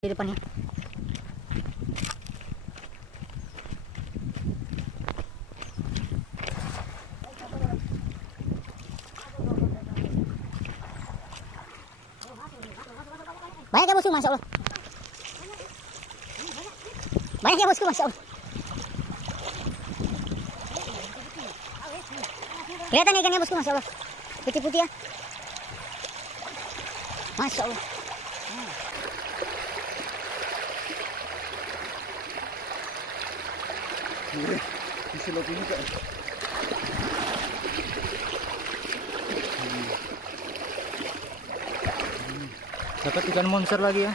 di depannya. Banyak ya bosku, masya Allah. Banyak ya bosku, masya Allah. Kelihatan ikannya bosku, masya Allah. Putih-putih ya, masya Allah. Bisa lo punya kak. Dapat ikan monster lagi ya.